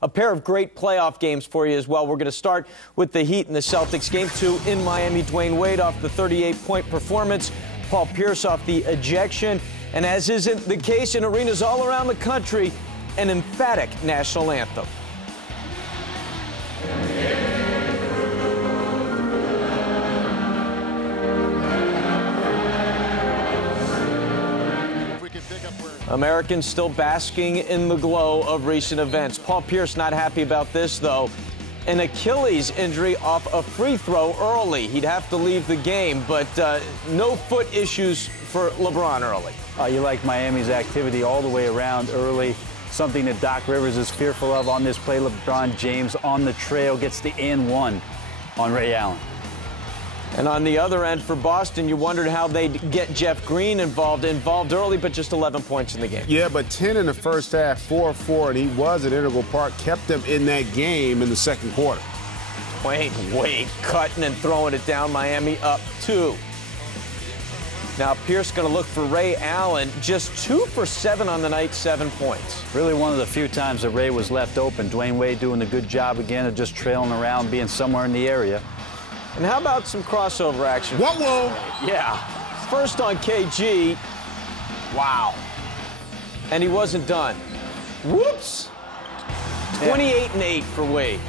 A pair of great playoff games for you as well. We're going to start with the Heat and the Celtics. Game 2 in Miami. Dwayne Wade off the 38-point performance. Paul Pierce off the ejection. And as is the case in arenas all around the country, an emphatic national anthem. Americans still basking in the glow of recent events. Paul Pierce not happy about this, though. An Achilles injury off a free throw early. He'd have to leave the game, but no foot issues for LeBron early. You like Miami's activity all the way around early. Something that Doc Rivers is fearful of on this play. LeBron James on the trail gets the and one on Ray Allen. And on the other end for Boston, you wondered how they'd get Jeff Green involved early, but just 11 points in the game. Yeah, but 10 in the first half, 4-4, and he was an integral part, kept them in that game in the second quarter. Dwayne Wade cutting and throwing it down, Miami up 2. Now Pierce going to look for Ray Allen, just 2 for 7 on the night, 7 points. Really one of the few times that Ray was left open. Dwayne Wade doing a good job again of just trailing around, being somewhere in the area. And how about some crossover action? Whoa! Yeah. First on KG. Wow. And he wasn't done. Whoops. 28-8 for Wade.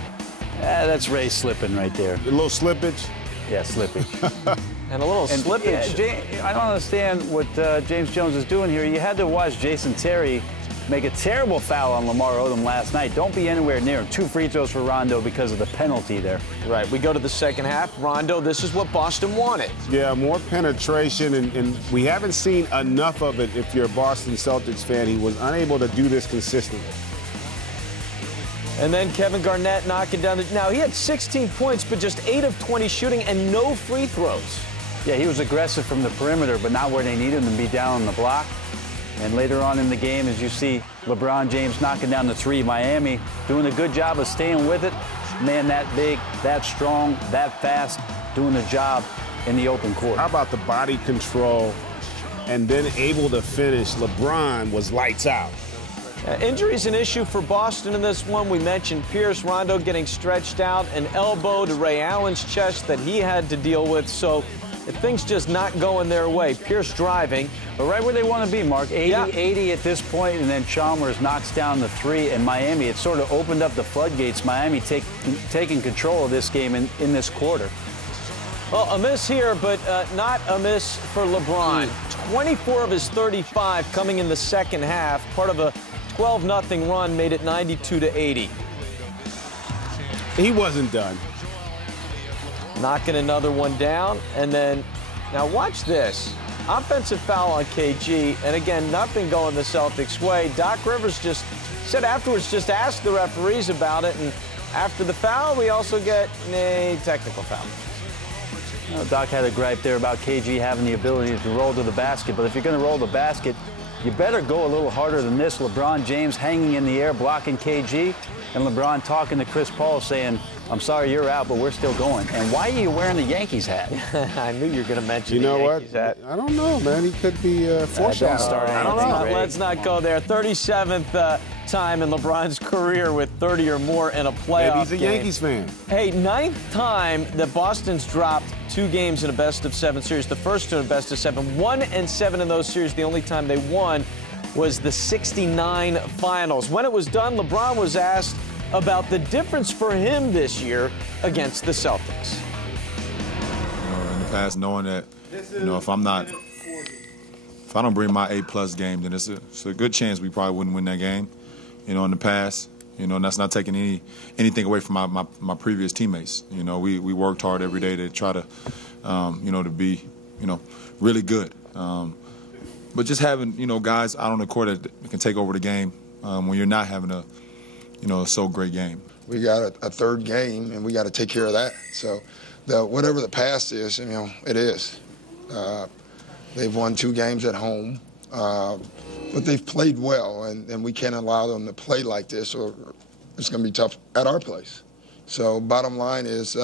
That's Ray slipping right there. A little slippage? Yeah, slippage. And a little slippage. I don't understand what James Jones is doing here. You had to watch Jason Terry make a terrible foul on Lamar Odom last night. Don't be anywhere near him. 2 free throws for Rondo because of the penalty there. Right. We go to the second half. Rondo, this is what Boston wanted. Yeah, more penetration, and we haven't seen enough of it if you're a Boston Celtics fan. He was unable to do this consistently. And then Kevin Garnett knocking down the... Now, he had 16 points, but just 8 of 20 shooting and no free throws. Yeah, he was aggressive from the perimeter, but not where they needed him to be down on the block. And later on in the game, as you see LeBron James knocking down the 3, Miami doing a good job of staying with it. Man that big, that strong, that fast, doing the job in the open court. How about the body control and then able to finish? LeBron was lights out. Injury's an issue for Boston in this one. We mentioned Pierce, Rondo getting stretched out, an elbow to Ray Allen's chest that he had to deal with. So if things just not going their way, Pierce driving. But right where they want to be, Mark. 80 at this point, and then Chalmers knocks down the 3, and Miami, it sort of opened up the floodgates. Miami taking control of this game in this quarter. Well, a miss here, but not a miss for LeBron. 24 of his 35 coming in the second half. Part of a 12-0 run made it 92-80. He wasn't done. Knocking another one down, and then, now watch this. Offensive foul on KG, and again, nothing going the Celtics' way. Doc Rivers just said afterwards, just ask the referees about it, and after the foul, we also get a technical foul. You know, Doc had a gripe there about KG having the ability to roll to the basket, but if you're going to roll the basket, you better go a little harder than this. LeBron James hanging in the air, blocking KG, and LeBron talking to Chris Paul saying, I'm sorry you're out, but we're still going. And why are you wearing the Yankees hat? I knew you were going to mention you know the Yankees hat. I don't know, man. He could be foreshadowing. I don't know. Let's not go there. 37th time in LeBron's career with 30 or more in a playoff Maybe he's a game. Yankees fan. Hey, 9th time that Boston's dropped 2 games in a best-of-7 series. The first 2 in a best-of-7. 1-7 in those series. The only time they won was the '69 finals. When it was done, LeBron was asked about the difference for him this year against the Celtics. In the past, knowing that, if I don't bring my A+ game, then it's a good chance we probably wouldn't win that game. In the past, and that's not taking anything away from my previous teammates. We worked hard every day to try to, to be, really good. But just having, guys out on the court that can take over the game when you're not having a so great game. We got a third game, and we got to take care of that. So, whatever the past is, it is. They've won 2 games at home, but they've played well, and we can't allow them to play like this, or it's going to be tough at our place. So, bottom line is,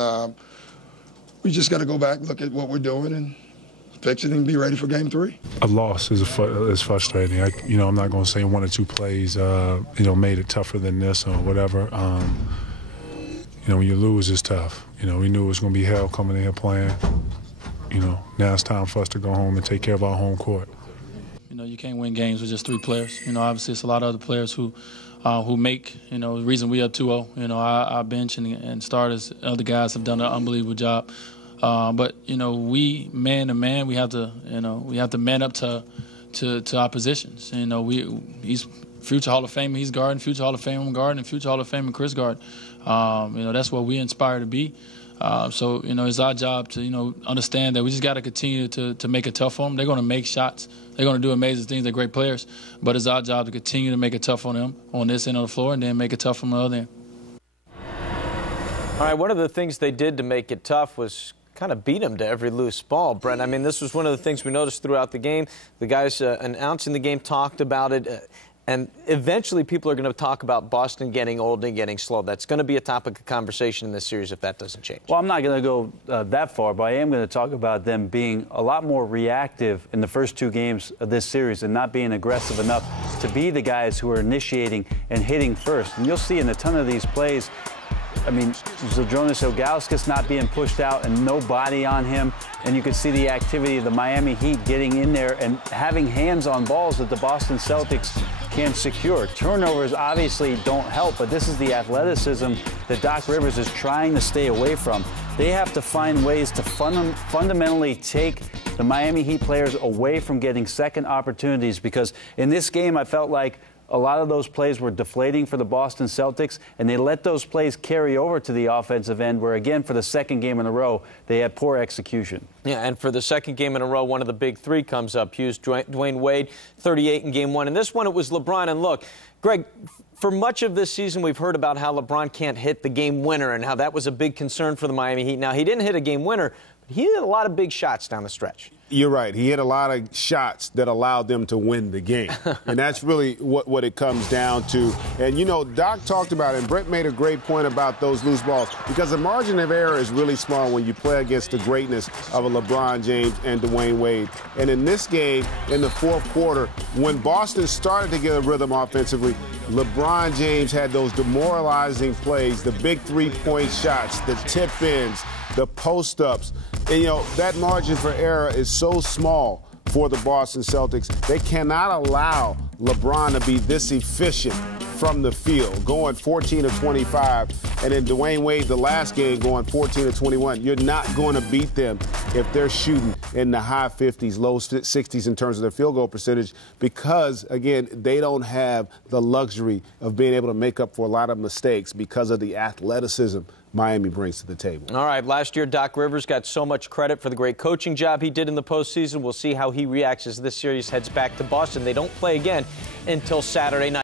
we just got to go back, look at what we're doing, and fix it and be ready for Game 3. A loss is frustrating. I'm not going to say 1 or 2 plays, made it tougher than this or whatever. When you lose, it's tough. We knew it was going to be hell coming in here playing. Now it's time for us to go home and take care of our home court. You can't win games with just 3 players. Obviously it's a lot of other players who make, the reason we up 2-0. Our bench and starters, other guys have done an unbelievable job. But we man to man, we have to man up to our positions. He's future Hall of Famer, he's guarding, future Hall of Famer, I'm guarding, and future Hall of Famer, Chris guard. That's what we inspire to be. So it's our job to understand that we just got to continue to make it tough for them. They're going to make shots. They're going to do amazing things. They're great players. But it's our job to continue to make it tough on them on this end of the floor and then make it tough on the other end. All right, one of the things they did to make it tough was kind of beat them to every loose ball, Brent. I mean, this was one of the things we noticed throughout the game. The guys announcing the game talked about it. And eventually people are going to talk about Boston getting old and getting slow. That's going to be a topic of conversation in this series if that doesn't change. Well, I'm not going to go that far, but I am going to talk about them being a lot more reactive in the first 2 games of this series and not being aggressive enough to be the guys who are initiating and hitting first. And you'll see in a ton of these plays, Zydrunas Ilgauskas not being pushed out and no body on him. And you can see the activity of the Miami Heat getting in there and having hands on balls that the Boston Celtics can secure. Turnovers obviously don't help, but this is the athleticism that Doc Rivers is trying to stay away from. They have to find ways to fundamentally take the Miami Heat players away from getting second opportunities, because in this game I felt like a lot of those plays were deflating for the Boston Celtics, and they let those plays carry over to the offensive end where, again, for the second game in a row, they had poor execution. Yeah, and for the second game in a row, one of the big 3 comes up. Hughes, Dwayne Wade, 38 in Game 1. And this one, it was LeBron. And look, Greg, for much of this season, we've heard about how LeBron can't hit the game winner and how that was a big concern for the Miami Heat. Now, he didn't hit a game winner, but he hit a lot of big shots down the stretch. You're right. He hit a lot of shots that allowed them to win the game. And that's really what it comes down to. And, Doc talked about it, and Brett made a great point about those loose balls, because the margin of error is really small when you play against the greatness of a LeBron James and Dwayne Wade. And in this game, in the 4th quarter, when Boston started to get a rhythm offensively, LeBron James had those demoralizing plays, the big 3-point shots, the tip-ins, the post-ups. And, that margin for error is so small for the Boston Celtics. They cannot allow LeBron to be this efficient from the field, going 14 of 25, and then Dwayne Wade, the last game, going 14 of 21. You're not going to beat them if they're shooting in the high 50s, low 60s in terms of their field goal percentage, because, again, they don't have the luxury of being able to make up for a lot of mistakes because of the athleticism Miami brings to the table. All right, last year Doc Rivers got so much credit for the great coaching job he did in the postseason. We'll see how he reacts as this series heads back to Boston. They don't play again until Saturday night.